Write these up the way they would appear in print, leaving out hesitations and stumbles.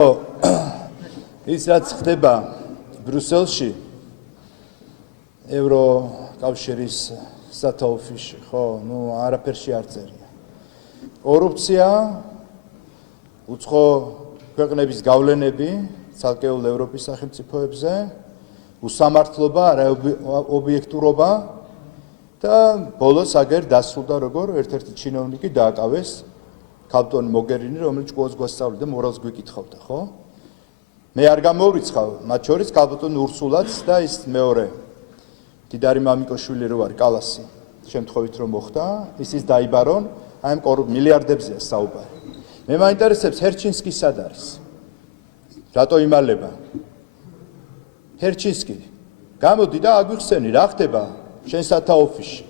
ის რაც ხდება ბრიუსელში ევროკავშირის სათაოფიში, ხო, არაფერში არ წერია. კორუფცია, უცხო ქვეყნების გავლენები ცალკეულ ევროპის სახელმწიფოებზე, უსამართლობა, არაობიექტურობა და ბოლოს აგერ დასრულდა როგორ ერთ-ერთი ჩინოვნიკი დააკავეს ქალბატონი მოგერინი, რომელიც ყველას გვასწავლიდა და მორალს გვიკითხავდა, ხო? მე არ გამოვრიცხავ, მათ შორის ქალბატონი ურსულაც და ის მეორე დიდარი მამიკოშვილი რო არის კალასი. შემთხვევით რომ მოხდა, ის დაიბარონ, აი ამ მილიარდებზეა საუბარი. მე მაინტერესებს ჰერჩინსკი სად არის? რატო იმალება? ჰერჩინსკი გამოდი და აგვიხსენი რა ხდება შენ სათაოფიში.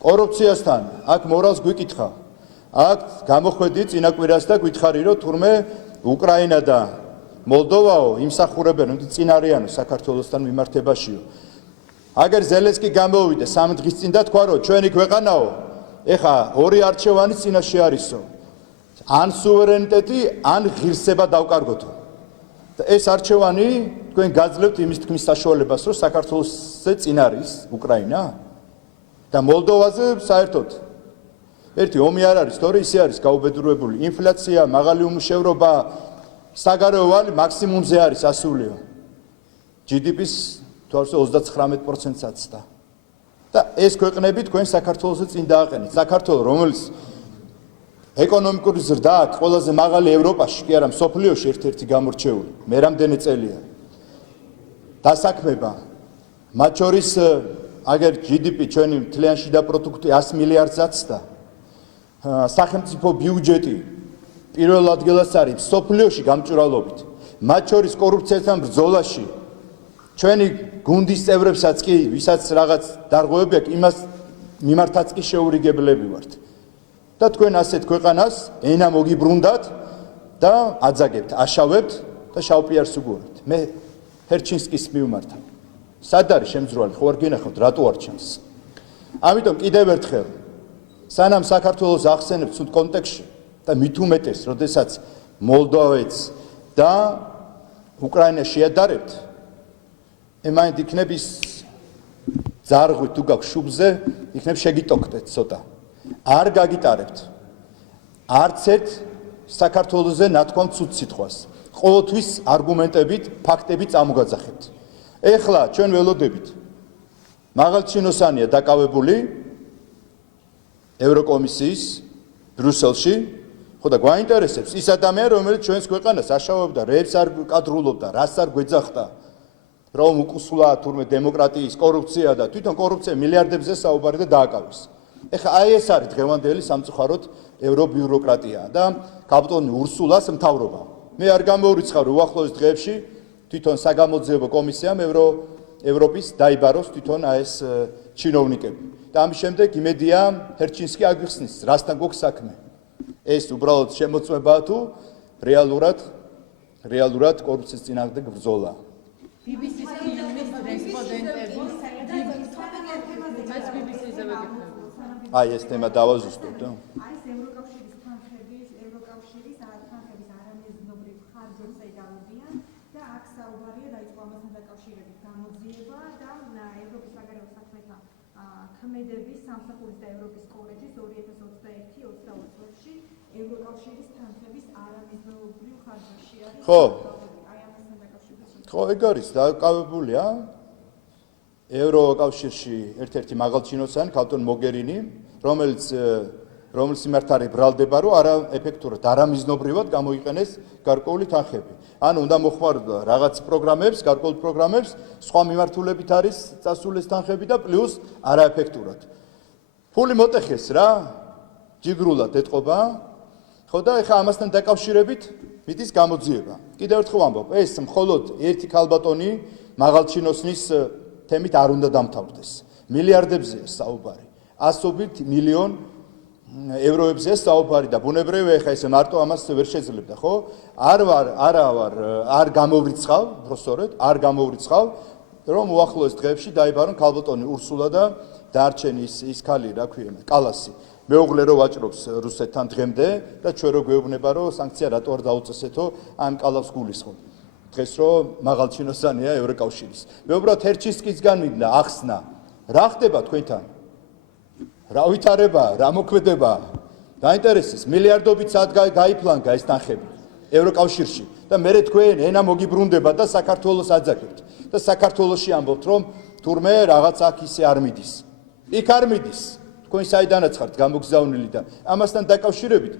კორუფციასთან აქ მორალს გვიკითხავ. აქ გამოხვედი წინაკვირას და გითხარი რომ თურმე უკრაინა და მოლდოვაო იმსახურებენ წინარიანო საქართველოსთან მიმართებაშიო. აგერ ზელენსკი გამოვიდა 3 დღის წინ და თქვა რომ ჩვენი ქვეყანაო ეხა ორი არჩევანი წინაშე არისო. ან სუვერენიტეტი, ან ღირსება დავკარგოთო. და ეს არჩევანი თქვენ გაძლევთ იმის თქმის საშუალებას, რომ საქართველოსზე წინ არის უკრაინა და მოლდოვაზე საერთოდ ერთი ომი არ არის, თორე ისე არის გაუბედურებული. ინფლაცია, მაღალი უმუშევრობა, საგარეო ვალი მაქსიმუმზე არის ასულიო. GDP-ს თორსე 39%-ს აცდა. და ეს ქვეყნები თქვენ საქართველოსზე წინ დააყენეთ. საქართველოს რომელიც ეკონომიკური ზრდა აქვს ყველაზე მაღალი ევროპაში, კი არა მსოფლიოში ერთ-ერთი გამორჩეული. მე რამდენი წელია. დასაქმება მათ შორის აგერ GDP ჩვენი მთლიანი შიდა პროდუქტი 100 მილიარდს აცდა. სახელმწიფო ბიუჯეტი პირველ ადგილას არის მსოფლიოში გამჭვირვალობით. მათ შორის კორუფციასთან ბრძოლაში ჩვენი გუნდის წევრებსაც კი, ვისაც რაღაც დარღვევები აქვს, იმას მიმართაც კი შეურიგებლები ვართ. და თქვენ ასეთ ქვეყანას ენა მოგიბრუნდათ და აძაგებთ, აშავებთ და შავპიარს უგურებთ. მე ჰერჩინსკის მივმართავ. სად არის შემძრვალი? ხო არ გინახავთ, რატო არ ჩანს? ამიტომ კიდევ ერთხელ სანამ საქართველოს ახსენებთ სულ კონტექსტში და მით უმეტეს, როდესაც მოლდოვეთს და უკრაინას შეადარებთ, ემაინდ იქნებ ის ძარღვი თუ გაქვს შუბზე, იქნებ შეგიტოქდეთ ცოტა. არ გაგიტარებთ. არც ერთ საქართველოზე ნათქვამ ცუდ სიტყვას. ყოველთვის არგუმენტებით, ფაქტებით წამოგაძახებთ. ეხლა ჩვენ ველოდებით. მაღალჩინოსანია დაკავებული ევროკომისიის ბრიუსელში, ხო და გვაინტერესებს ის ადამიანი, რომელიც ჩვენს ქვეყანას აშავებდა, რეებს არ კადრულობდა, რას არ გვეძახდა, რომ უკუსვლა თურმე დემოკრატიის კორუფცია და თვითონ კორუფცია მილიარდებზე საუბარი და დააკავეს. ეხლა აი ეს არის დღევანდელი სამწუხაროდ ევრობიუროკრატია და ქალბატონი ურსულას მთავრობა. მე არ გამოვრიცხავ რომ უახლოეს დღეებში თვითონ საგამოძიებო კომისიამ ევროპის დაიბაროს თვითონ ეს ჩინოვნიკები. და ამის შემდეგ იმედია ჰერჩინსკი აგვიხსნის, რასთან გვაქვს საქმე. ეს უბრალოდ შემოწმებაა თუ რეალურად კორუფციის წინააღმდეგ ბრძოლა. BBC-ს ფილმის რესპონდენტების აი ეს თემა დავაზუსტოთ. ეს ევროკავშირის თანხების არამეზნობრივ ხარჯებზე გამოდიან და აქ საუბარია დაიწყო ამასთან დაკავშირებით გამოძიება და ევროპის საგარეო საქმეთა ქმედების სამსახურის და ევროპის კოლეჯის 2021-22 წლებში ევროკავშირის თანხების არამეზნობრივ ხარჯში არის. ხო. აი ამასთან დაკავშირებით. ხო, ეგ არის დაკავებულია ევროკავშირში ერთ-ერთი მაღალჩინოსანი ქალბატონი მოგერინი, რომელიც იმართ არის ბრალდება, რომ არაეფექტურად, არამიზნობრივად გამოიყენეს გარკვეული თანხები. ანუ უნდა მოხმარდა რაღაც პროგრამებს, გარკვეულ პროგრამებს, სხვა მიმართულებით არის წასულეს თანხები და პლუს არაეფექტურად. ფული მოტეხეს რა, ჯიგრულად ეტყობა. ხო და ეხა ამასთან დაკავშირებით მიდის გამოძიება. კიდევ ერთხელ ვამბობ, ეს მხოლოდ ერთი ქალბატონი მაღალჩინოსნის თემით არ უნდა დამთავრდეს. მილიარდებზეა საუბარი. ასობით მილიონ ევროებზეა საუბარი და ბუნებრივია ეხა ეს მარტო ამას ვერ შეძლებდა, ხო? არ გამოვრიცხავ, პროფესორეთ, არ გამოვრიცხავ, რომ უახლოეს დღეებში დაიბარონ ქალბატონი ურსულა და დარჩენი ის ქალი, რა ქვია, კალასი. მეუღლე რო ვაჭრობს რუსეთთან დღემდე და ჩვენ რო გვეუბნება რომ სანქცია რატო არ დაუწესეთო ამ კალავს გულისხმობ. დღეს რომ მაღალჩინოსანია ევროკავშირის. მე უბრალოდ ჰერჩინსკისგან მინდა ახსნა. რა ხდება თქვენთან? რა ვითარება, რა მოქმედება? დაინტერესებს მილიარდობით საათ გაიფლანგა ეს თანხები ევროკავშირში და მე თქვენ ენა მოგიბრუნდება და საქართველოს აძაგებთ და საქართველოში ამბობთ რომ თურმე რაღაც აქ ისე არ მიდის. იქ არ მიდის. თქვენ საიდანაც ხართ გამოგზავნილი და ამასთან დაკავშირებით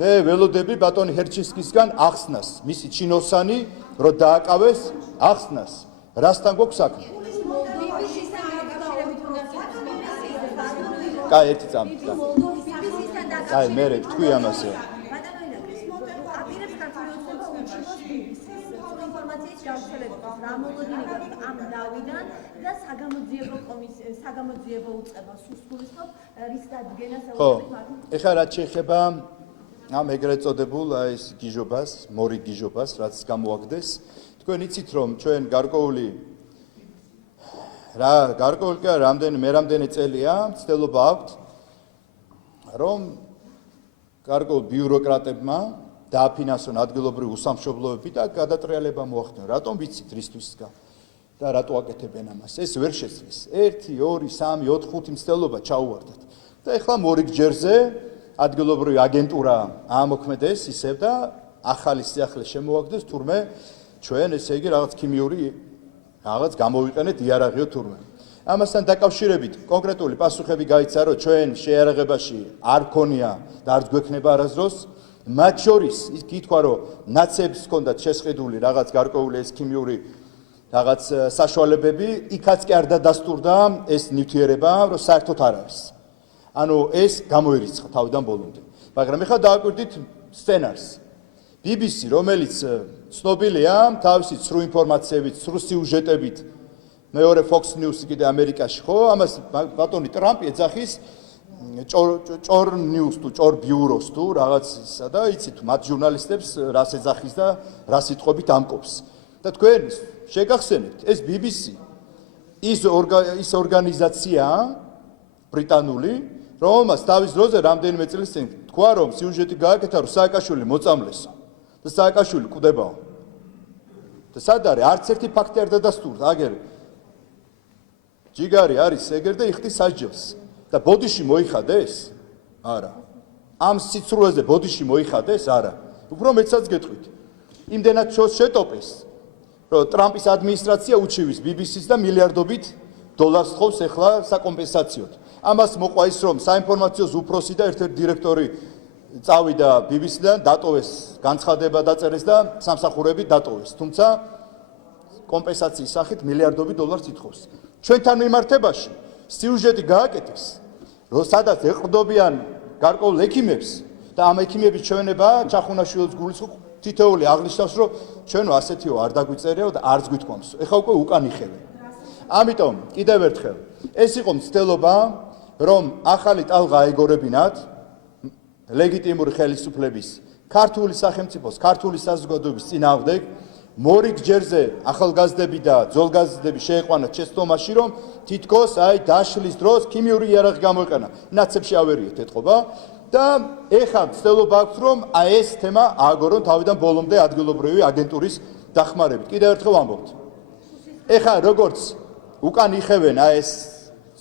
მე ველოდები ბატონი ჰერჩინსკისგან ახსნას, მისი ჩინოსანი რო დააკავეს ახსნას. რასთან გვაქვს საქმე? კაი, ერთი წამით და. კაი, მე თქვი ამასე. ხო, ეხლა რაც შეეხება ამ ეგრეთ წოდებულ ეს გიჟობას, მორიგ გიჟობას, რაც გამოაგდეს, თქვენ იცით რომ ჩვენ გარკვეული რამდენი წელია ცდილობა აქვთ რომ გარკვეულ ბიუროკრატებმა დააფინანსონ ადგილობრივი უსამშობლოები და გადატრიალება მოახდინონ. რატომ ვიცით რისთვისგან და რატო აკეთებენ ამას? ეს ვერ შეძლეს. 1, 2, 3, 4, 5 მცდელობა ჩაუვარდათ. და ეხლა მორიგ ჯერზე ადგილობრივი აგენტურა აამოქმედეს ისევ და ახალი სიახლე შემოაგდეს თურმე ჩვენ ესე იგი რაღაც ქიმიური რაღაც გამოვიყენეთ იარაღიო თურმე. ამასთან დაკავშირებით კონკრეტული პასუხები გაიცა რომ ჩვენ შეიარაღებაში არ ქონია და არც გვექნება არასდროს. მათ შორის ის კითხვა რომ ნაცებს ჰქონდათ შესყიდული რაღაც გარკვეული ეს ქიმიური რაღაც საშუალებები, იქაც კი არ დადასტურდა ეს ნივთიერება, რომ საერთოდ არ არის. ანუ ეს გამოირიცხა თავიდან ბოლომდე. მაგრამ ეხლა დააკვირდით სცენარს. BBC, რომელიც ცნობილია თავისი ცრუ ინფორმაციებით, ცრუ სიუჟეტებით, მეორე Fox News კიდე ამერიკაში ხო, ამას ბატონი ტრამპი ეძახის ჭორ ნიუს თუ ჭორ ბიუროს თუ რაღაცისა და იცით მათ ჟურნალისტებს რას ეძახის და რა სიტყვებით ამკობს. და თქვენ შეგახსენებთ, ეს BBC ის ორგანიზაცია ბრიტანული, რომელმაც თავის დროზე რამდენიმე წლის წინ თქვა, რომ სიუჟეტი გააკეთა, რომ სააკაშვილი მოწამლესა და სააკაშვილი კვდებაო. და სად არის? არც ერთი ფაქტი არ დადასტურდა, აგერ ჯიგარი არის ეგერ და იხდის სასჯელს. და ბოდიში მოიხადეს? არა. ამ სიცრუეზე ბოდიში მოიხადეს? არა. უფრო მეცაც გეტყვით. იმდენად შეტოპეს, რომ ტრამპის ადმინისტრაცია უჩივის BBC-ს და მილიარდობით დოლარს ხობს ახლა საკომპენსაციოდ. ამას მოყვა ის, რომ საინფორმაციო უფროსი და ერთ-ერთი დირექტორი წავიდა BBC-დან, დატოვეს განცხადება დაწერეს და სამსახურები დატოვეს. თუმცა კომპენსაციის სახით მილიარდობით დოლარს ითხოვს. ჩვენთან მიმართებაში სიუჟეტი გააკეთეს, რომ სადაც ეყრდობიან გარკვეულ ექიმებს და ამ ექიმების ჩვენება ჩახუნაშვილის გულისხმობ თითოეული აღნიშნავს, რომ ჩვენო ასეთიო არ დაგვიწერიაო და არც გვითქვამს. ეხლა უკვე უკან იხევენ. ამიტომ კიდევ ერთხელ ეს იყო მცდელობა, რომ ახალი ტალღა აეგორებინათ ლეგიტიმური ხელისუფლების ქართული სახელმწიფოს, ქართული საზოგადოების წინააღმდეგ, მორიგ ჯერზე ახალგაზრდები და ძველგაზრდები შეეყვანათ შეცდომაში, რომ თითქოს აი დაშლის დროს ქიმიური იარაღი გამოიყენა. ნაცებში ავერიეთ ეთყობა და ეხლა მცდელობა აქვს, რომ აი ეს თემა ააგორონ თავიდან ბოლომდე ადგილობრივი აგენტურის დახმარებით. კიდევ ერთხელ ვამბობთ. ეხლა როგორც უკან იხევენ აი ეს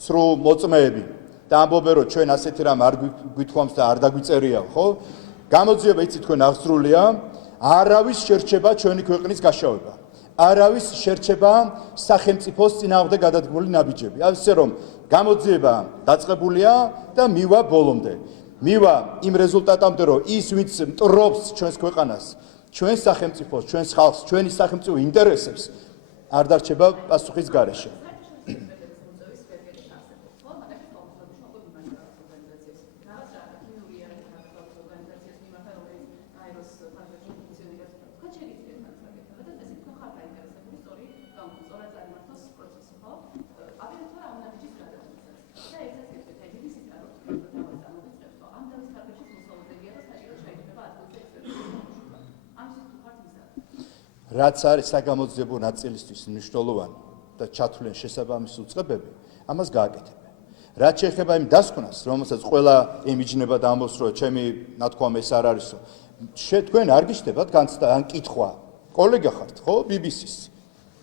სრულ მოწმეები და ამბობენ, რომ ჩვენ ასეთი რამ არ გვითქვამს და არ დაგვიწერიაო, ხო? გამოძიება იცით თქვენ აღსრულია, არავის შერჩება ჩვენი ქვეყნის გაშავება. არავის შერჩება სახელმწიფოს წინააღმდეგ გადადგმული ნაბიჯები. ასე რომ გამოძიება დაწყებულია და მივა ბოლომდე. მივა იმ რეზულტატამდე, რომ ის ვინც მტრობს ჩვენს ქვეყანას, ჩვენს სახელმწიფოს, ჩვენს ხალხს, ჩვენი სახელმწიფო ინტერესებს არ დარჩება პასუხის გარეშე. რაც არის საგამოძიებო ნაწილისთვის მნიშვნელოვანი და ჩათვლენ შესაბამისი უწყებები, ამას გააკეთებენ. რაც შეეხება იმ დასკვნას, რომელსაც ყველა ემიჯნება და ამბობს, რომ ჩემი ნათქვამი ეს არ არისო. თქვენ არ გიშდებათ განცდა ან კითხვა. კოლეგა ხართ, ხო, BBC-ს.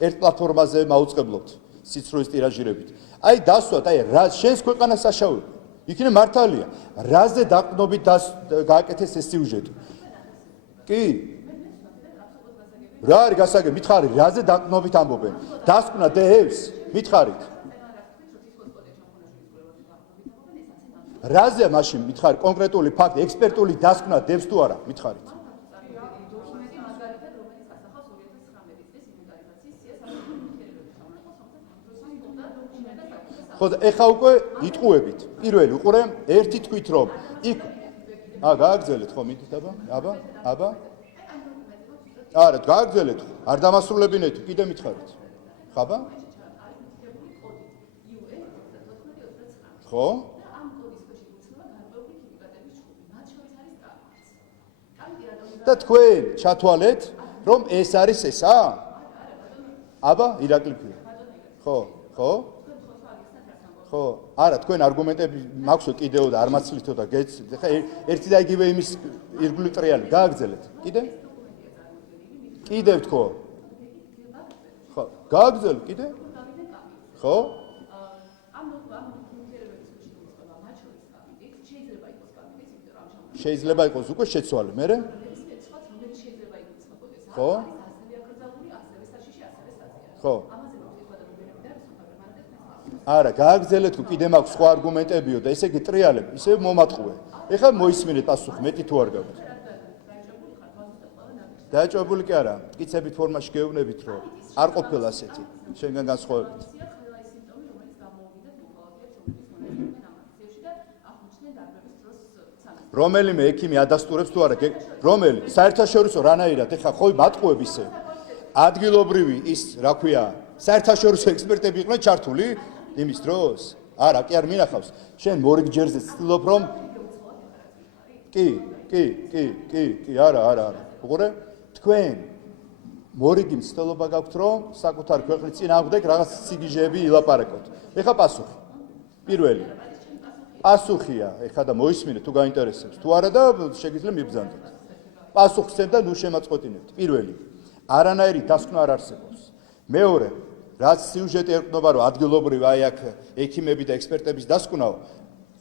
ერთ პლატფორმაზე მაუწყებლობთ სიცრუის ტირაჟირებით. აი დასვათ, აი რა შენს ქვეყანას აშავებ. იქნებ მართალია. რაზე დაყრდნობით გააკეთეს ეს სიუჟეტი? კი. რა არის გასაგები? მითხარი, რაზე დაყრდნობით ამბობენ? დასკვნა დევს? მითხარით. რაზე მაშინ მითხარი კონკრეტული ფაქტი, ექსპერტული დასკვნა დევს თუ არა? მითხარით. ხო, ეხა უკვე იტყუებით. პირველი უყურე, ერთი თქვით რომ იქ გააგრძელეთ ხო მითით აბა? არა, გააგრძელეთ. არ დამასრულებინეთ, კიდე მითხარით. ხაბა? ხო? და თქვენ ჩათვალეთ, რომ ეს არის ესა? აბა, ირაკლი ფიო. ხო? ხო, არა, თქვენ არგუმენტები მაქვსო კიდეო და არ მაცლითო და გეცით. ხა ერთი და იგივე იმის ირგვლივ ტრიალი გააგრძელეთ. კიდე ვთქო. ხო, გააგრძელეთ კიდე? ხო? შეიძლება იყოს უკვე შეცვალე, მერე? ხო? ხო. არა, გააგრძელეთ თუ კიდე მაქვს სხვა არგუმენტებიო და ესე იგი ტრიალებ, ისე მომატყუე. ეხლა მოისმინეთ პასუხი, მეტი თუ არ გაქვთ. დაჭებული კი არა, მტკიცებით ფორმაში გეუბნებით, რომ არ ყოფილა ასეთი, შენგან განსხვავებით. რომელიმე ექიმი ადასტურებს თუ არა, რომელი საერთაშორისო რანაირად, ეხლა ხო მატყუებ ისე. ადგილობრივი ის, რა ქვია, საერთაშორისო ექსპერტები იყვნენ ჩართული იმის დროს? არა, კი არ მინახავს. შენ მორიგ ჯერზე ცდილობ რომ კი, არა. უყურე? თქვენ მორიგი მცდელობა გაქვთ რომ საკუთარი ქვეყნის წინააღმდეგ რაღაც სიგიჟეები ილაპარაკოთ. ეხლა პასუხი. პირველი. პასუხია, ეხლა და მოისმინეთ თუ გაინტერესებს. თუ არა და შეგიძლია მიბრძანდეთ. პასუხსებ და ნუ შემაწყვეტინებთ. პირველი. არანაირი დასკვნა არ არსებობს. მეორე, რაც სიუჟეტი ერკვნება რომ ადგილობრივ აი აქ ექიმები და ექსპერტების დასკვნაო,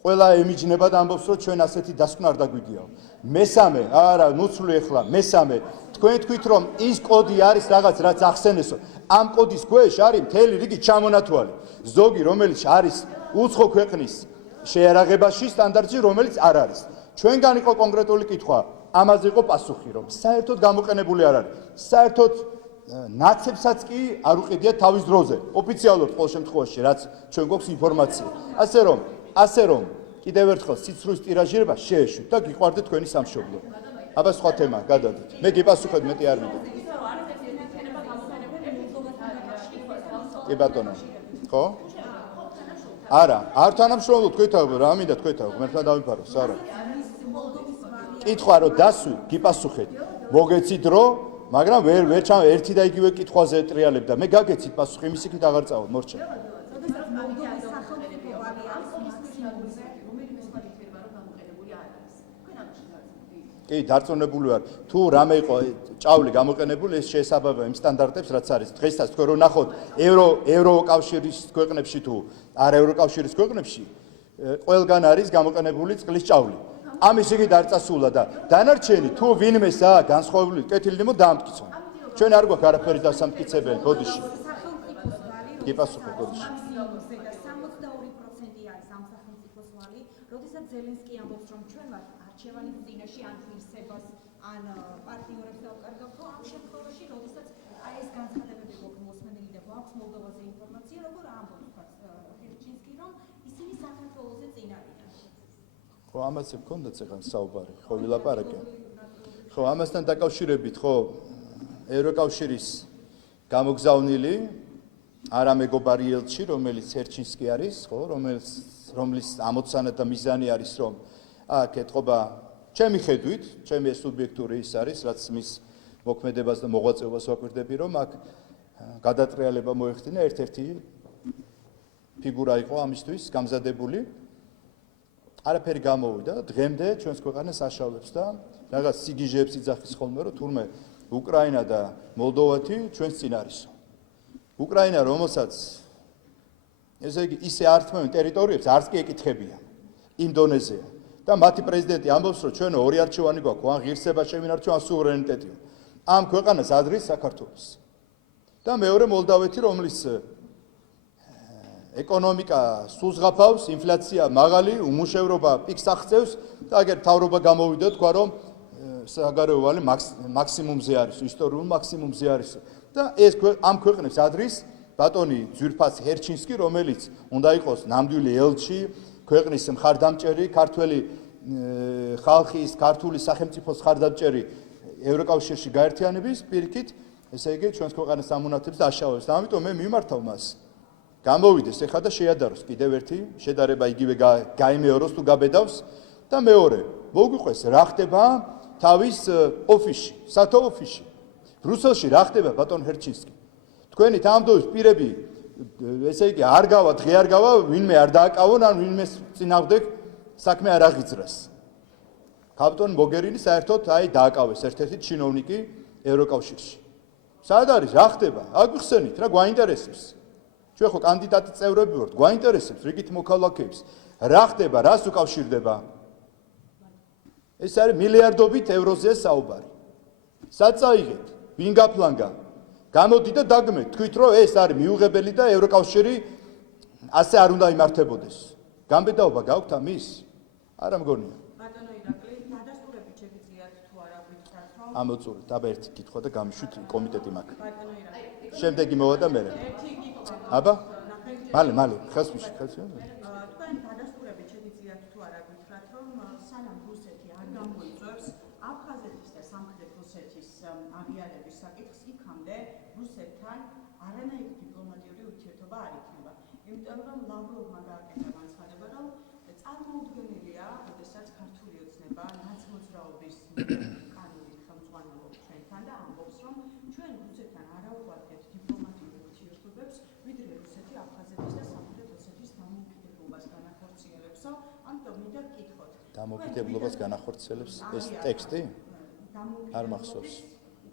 ყველა ემიჯნება და ამბობს რომ ჩვენ ასეთი დასკვნა არ დაგვიგიაო. მესამე, არა, ნუცვლი ეხლა, მესამე, თქვენ თქვით რომ ის კოდი არის რაღაც რაც ახსენესო. ამ კოდის ქვეშ არის მთელი რიგი ჩამონათვალი. ზოგი რომელიც არის უცხო ქვეყნის შეერაღებაში სტანდარტში, რომელიც არ არის. ჩვენგან იყო კონკრეტული კითხვა, ამაზე იყო პასუხი, რომ საერთოდ გამოყენებული არ არის. საერთოდ ნაცებსაც კი არ უყიდიათ თავის დროზე. ოფიციალურად ყოველ შემთხვევაში, რაც ჩვენ გვაქვს ინფორმაცია. ასე რომ, კიდევ ერთხელ სიცრუის ტირაჟირება შეეშვით და გიყვარდეთ თქვენი სამშობლო. აბა სხვა თემა, გადავიდეთ. მე გიპასუხებ, მეტი არ მინდა. კი ბატონო. ხო? არა, არ თანამშრომლობ თქვენთან, რა მინდა თქვენთან, ღმერთმა დავიფაროს, არა. კითხვა რომ დასვი, გიპასუხეთ. მოგეცით დრო, მაგრამ ვერ ერთი და იგივე კითხვაზე ეტრიალებ და მე გაგეცით პასუხი, იმის იქით აღარ წავალ, მორჩა. კი, დარწმუნებული ვარ. თუ რამე იყო ჭავლი გამოყენებული, ეს შეესაბამება იმ სტანდარტებს, რაც არის. დღესაც თქვენ რო ნახოთ ევროკავშირის ქვეყნებში თუ არ ევროკავშირის ქვეყნებში, ყველგან არის გამოყენებული წყლის ჭავლი. ამის იგი არ წასულა და დანარჩენი თუ ვინმესა განსხვავებული კეთილი მო დაამტკიცონ. ჩვენ არ გვაქვს არაფერი დასამტკიცებელი ბოდიში. კი პასუხე ბოდიში. 62% არის ამ სახელმწიფოს ვალი, როდესაც ზელენსკი ამბობს, რომ ჩვენ ვართ არჩევანის წინაშე ან ღირსებას, ან პარტნიორებს დავკარგავთ, რომ ამ შემთხვევაში, როდესაც აი ეს განცხადებები გვაქვს მოსმენილი და გვაქვს მოლდოვაზე ინფორმაცია, როგორ ამბობს ჰერჩინსკი, რომ ისინი საქართველოზე წინ არიან. ხო, ამაზე მქონდათ ეხლა საუბარი, ხო ვილაპარაკე. ხო, ამასთან დაკავშირებით, ხო, ევროკავშირის გამოგზავნილი არა მეგობარი ელჩი, რომელიც ჰერჩინსკი არის, ხო, რომლის ამოცანა და მიზანი არის, რომ აქ ეთყობა ჩემი ხედვით, ჩემი სუბიექტური ის არის, რაც მის მოქმედებას და მოღვაწეობას ვაკვირდები, რომ აქ გადატრიალება მოეხდინა ერთ-ერთი ფიგურა იყო ამისთვის გამზადებული. არაფერი გამოვიდა, დღემდე ჩვენს ქვეყანას აშავებს და რაღაც სიგიჟეებს იძახის ხოლმე, რომ თურმე უკრაინა და მოლდოვეთი ჩვენს წინ არისო. უკრაინა, რომელსაც ესე იგი ისე ართმევენ ტერიტორიებს, არც კი ეკითხებია. ინდონეზია და მათი პრეზიდენტი ამბობს, რომ ჩვენ ორი არჩევანი გვაქვს, ან ღირსება შევინარჩუნო, ან სუვერენიტეტი. ამ ქვეყანას ადრის საქართველოს. და მეორე მოლდავეთი, რომლის ეკონომიკა სულ ზღაფავს, ინფლაცია მაღალი, უმუშევრობა პიკს აღწევს და აგერ მთავრობა გამოვიდა თქვა, რომ საგარეო ვალე მაქსიმუმზე არის, ისტორიულ მაქსიმუმზე არის. და ეს ამ ქვეყნებს ადრის ბატონი ძვირფას ჰერჩინსკი, რომელიც უნდა იყოს ნამდვილი ელჩი, ქვეყნის მხარდამჭერი, ქართველი ხალხის, ქართული სახელმწიფოს მხარდამჭერი ევროკავშირში გაერთიანების პირიქით, ესე იგი ჩვენს ქვეყანას ამონათებს და აშავებს. და ამიტომ მე მიმართავ მას. გამოვიდეს ეხლა და შეადაროს კიდევ ერთი შედარება იგივე გაიმეოროს თუ გაბედავს და მეორე მოგვიყვეს რა ხდება თავის ოფისში, სათო ოფისში. ბრუსელში რა ხდება ბატონ ჰერჩინსკი. თქვენი თამამდობის პირები ესე იგი არ გავა, დღე არ გავა, ვინმე არ დააკავონ, ან ვინმე წინააღმდეგ საქმე არ აღიძრას. კაპიტან მოგერინი საერთოდ აი დააკავეს ერთ-ერთი ჩინოვნიკი ევროკავშირში. სად არის რა ხდება? აგვიხსენით რა გვაინტერესებს. ჩვენ ხო კანდიდატი წევრები ვართ, გვაინტერესებს რიგით მოქალაქეებს. რა ხდება, რას უკავშირდება? ეს არის მილიარდობით ევროზე საუბარი. სად წაიღეთ? ვინ გაფლანგა? გამოდი და დაგმეთ, თქვით რომ ეს არის მიუღებელი და ევროკავშირი ასე არ უნდა იმართებოდეს. გამბედაობა გაქვთ ამის? არა მგონია. ბატონო ირაკლი, დადასტურებით შეგიძლიათ თუ არა გითხრათ რომ ამოწურეთ, აბა ერთი კითხვა და გამიშვით კომიტეტი მაქვს. ბატონო ირაკლი. შემდეგი მოვა და მე. ერთი კითხვა. აბა? მალე, ხელს ვიშ, ხელს. თქვენ დადასტურებით შეგიძლიათ თუ არა გითხრათ რომ სანამ რუსეთი არ გამოიწვევს აფხაზეთის და სამხრეთ რუსეთის აღიარების საკითხს, იქამდე რუსეთთან არანაირი დიპლომატიური ურთიერთობა არ იქნება. იმიტომ რომ ლავროვმა გააკეთა განცხადება, რომ წარმოუდგენელია, როდესაც ქართული ოცნება ნაცმოძრაობის კანონით ხელმძღვანელობს ჩვენთან და ამბობს, რომ ჩვენ რუსეთთან არაუღვარდეთ დიპლომატიურ ურთიერთობებს, ვიდრე რუსეთი აფხაზეთის და სამხრეთ ოსეთის დამოუკიდებლობას განახორციელებსო. ამიტომ მინდა გკითხოთ. დამოუკიდებლობას განახორციელებს ეს ტექსტი? არ მახსოვს.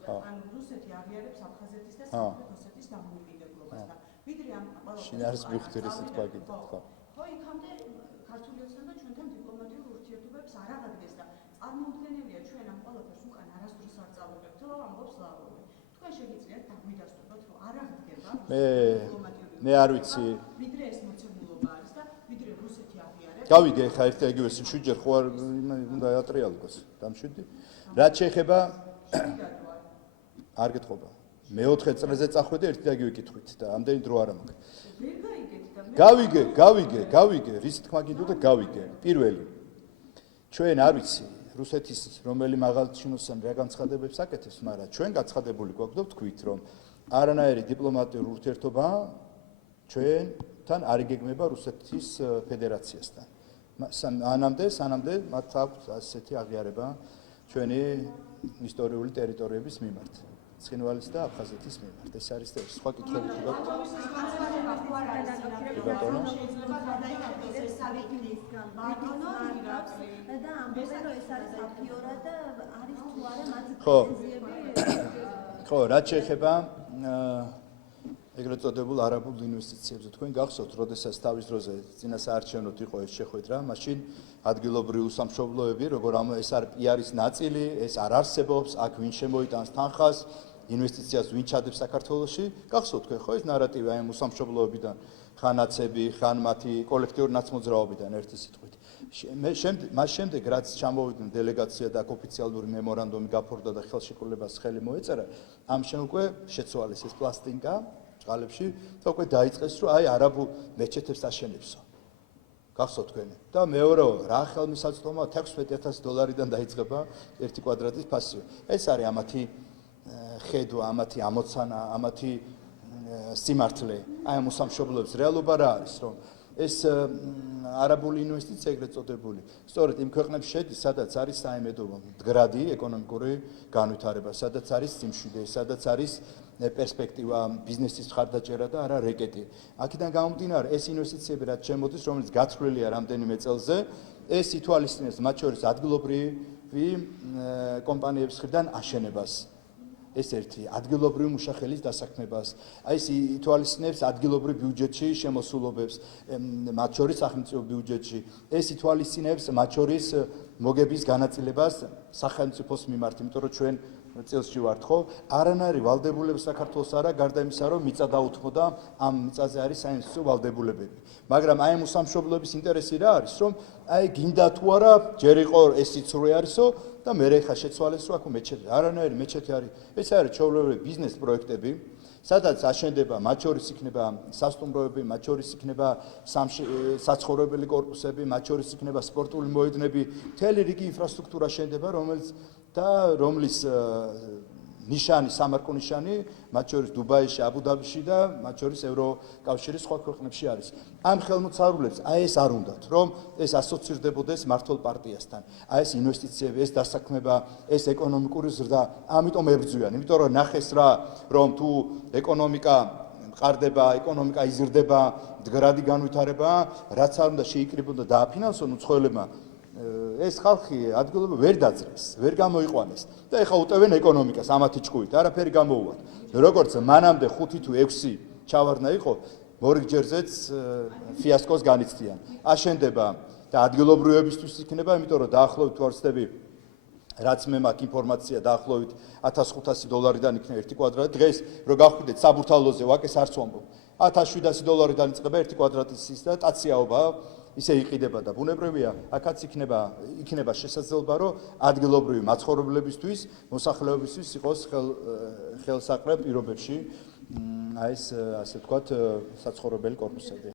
ანუ რუსეთი აღიარებს აფხაზეთის და სამხრეთ ოსეთის დამოუკიდებლობას და ვიდრე ამ ყველაფერს შინ არის მივხვდი ეს თქვა კიდე, ხო. ხო, იქამდე ქართული ოცნება ჩვენთან დიპლომატიურ ურთიერთობებს არ აღადგენს და წარმოუდგენელია ჩვენ ამ ყველაფერს უკან არასდროს არ წავიღებთ, რომ ამბობს ლავროვი. თქვენ შეგიძლიათ დაგვიდასტუროთ, რომ არ აღდგება მე არ ვიცი. ვიდრე ეს მოცემულობა არის და ვიდრე რუსეთი აღიარებს. გავიგე ხა ერთ-ერთი შვიდჯერ ხო არ უნდა ატრიალოს. დამშვიდი. რაც შეეხება არ გეთხოვა. მეოთხე წრეზე წახვედი ერთი და იგივე კითხვით და ამდენი დრო არ მაქვს. ვერ გაიგეთ და გავიგე, რის თქმა გინდოდა გავიგე. პირველი. ჩვენ არ ვიცი რუსეთის რომელი მაღალჩინოსანი რა განცხადებებს აკეთებს, მაგრამ ჩვენ გაცხადებული გვაქვს და ვთქვით, რომ არანაირი დიპლომატიური ურთიერთობა ჩვენთან არ იგეგმება რუსეთის ფედერაციასთან. სანამდე მათ აქვს ასეთი აღიარება ჩვენი ისტორიული ტერიტორიების მიმართ. ცხინვალის და აფხაზეთის მიმართ. ეს არის და სხვა კითხვები გქონდათ? ბატონო შეიძლება გადაიქცეს სალიფინისგან ბატონო ირაკლი და ამბობენ რომ ეს არის აფიორა და არის თუ არა მათი პრეტენზიები. ხო, რაც შეეხება ეგრეთ წოდებულ არაბულ ინვესტიციებზე, თქვენ გახსოვთ, როდესაც თავის დროზე წინასაარჩევნოდ იყო ეს შეხვედრა, მაშინ ადგილობრივი უსამშობლოები, როგორ ეს არის პიარის ნაწილი, ეს არ არსებობს, აქ ვინ შემოიტანს თანხას, ინვესტიციას ვინ ჩადებს საქართველოში, გახსოვთ თქვენ ხო ეს ნარატივი აი ამ უსამშობლოებიდან, ხან აცები, ხან მათი კოლექტიური ნაცმოძრაობიდან ერთი სიტყვით. მას შემდეგ რაც ჩამოვიდნენ დელეგაცია და ოფიციალური მემორანდუმი გაფორდა და ხელშეკრულებას ხელი მოეწერა, ამ შემთხვევაში უკვე შეცვალეს ეს პლასტინკა წყალებში და უკვე დაიწყეს რომ აი არაბულ მეჩეთებს აშენებსო. გახსოვთ თქვენ? და მეორე რა ხელმისაწვდომია $16,000-დან დაიწყება 1 კვადრატის ფასი. ეს არის ამათი ხედვა, ამათი ამოცანა, ამათი სიმართლე. აი ამ უსამშობლოებს რეალობა რა არის, რომ ეს არაბული ინვესტიცია ეგრეთ წოდებული. სწორედ იმ ქვეყნებში შედის, სადაც არის საიმედო მდგრადი ეკონომიკური განვითარება, სადაც არის სიმშვიდე, სადაც არის პერსპექტივა, ბიზნესის მხარდაჭერა და არა რეკეტი. აქედან გამომდინარე, ეს ინვესტიციები რაც შემოდის, რომელიც გათვლილია რამდენიმე წელზე, ეს ითვალისწინებს მათ შორის ადგილობრივი კომპანიების მხრიდან აშენებას. ეს ერთი ადგილობრივი მუშახელის დასაქმებას. აი ეს ითვალისწინებს ადგილობრივ ბიუჯეტში შემოსულობებს, მათ შორის სახელმწიფო ბიუჯეტში. ეს ითვალისწინებს მათ შორის მოგების განაწილებას სახელმწიფოს მიმართ, იმიტომ რომ ჩვენ წელსში ვართ ხო? არანაირი ვალდებულება საქართველოს არა, გარდა იმისა, რომ მიწა დაუთმოდა, ამ მიწაზე არის საინვესტიციო ვალდებულებები. მაგრამ აი ამ უსამშობლოების ინტერესი რა არის, რომ აი გინდა თუ არა, ჯერ იყო ესიც რო არისო და მე ხა შეცვალეს რომ აქ მეჩეთი, არანაირი მეჩეთი არის. ეს არის ჩვეულებრივი ბიზნეს პროექტები, სადაც აშენდება, მათ შორის იქნება სასტუმროები, მათ შორის იქნება საცხოვრებელი კორპუსები, მათ შორის იქნება სპორტული მოედნები, მთელი რიგი ინფრასტრუქტურა შენდება, რომლის ნიშანი, სამარკო ნიშანი, მათ შორის დუბაიში, აბუ-დაბიში და მათ შორის ევროკავშირის სხვა ქვეყნებში არის. ამ ხელმოწარულებს აი ეს არ უნდათ, რომ ეს ასოცირდებოდეს მართლ პარტიასთან. აი ეს ინვესტიციები, ეს დასაქმება, ეს ეკონომიკური ზრდა, ამიტომ ებრძვიან, იმიტომ რომ ნახეს რა, რომ თუ ეკონომიკა მყარდება, ეკონომიკა იზრდება, მდგრადი განვითარება, რაც არ უნდა შეიკრიბონ და დააფინანსონ უცხოელებმა ეს ხალხი ადგილობრივ ვერ დაძრეს, ვერ გამოიყვანეს და ეხა უტევენ ეკონომიკას ამათი ჭკუით, არაფერი გამოუვათ. როგორც მანამდე 5 თუ 6 ჩავარდნა იყო, მორიგჯერზეც ფიასკოს განიცდიან. აშენდება და ადგილობრივებისთვის იქნება, იმიტომ რომ დაახლოებით ვარცდები, რაც მე მაქვს ინფორმაცია, დაახლოებით $1500 იქნება 1 კვადრატი. დღეს რო გავხვიდეთ საბურთალოზე, ვაკეს არც ვამბობ. $1700 იწყება 1 კვადრატის ის და ტაციაობა ისე იყიდება და ბუნებრივია, აქაც იქნება შესაძლებლობა, რომ ადგილობრივი მაცხოვრებლებისთვის, მოსახლეობისთვის იყოს ხელსაყრელ პირობებში, აი ეს ასე ვთქვათ, საცხოვრებელი კორპუსები.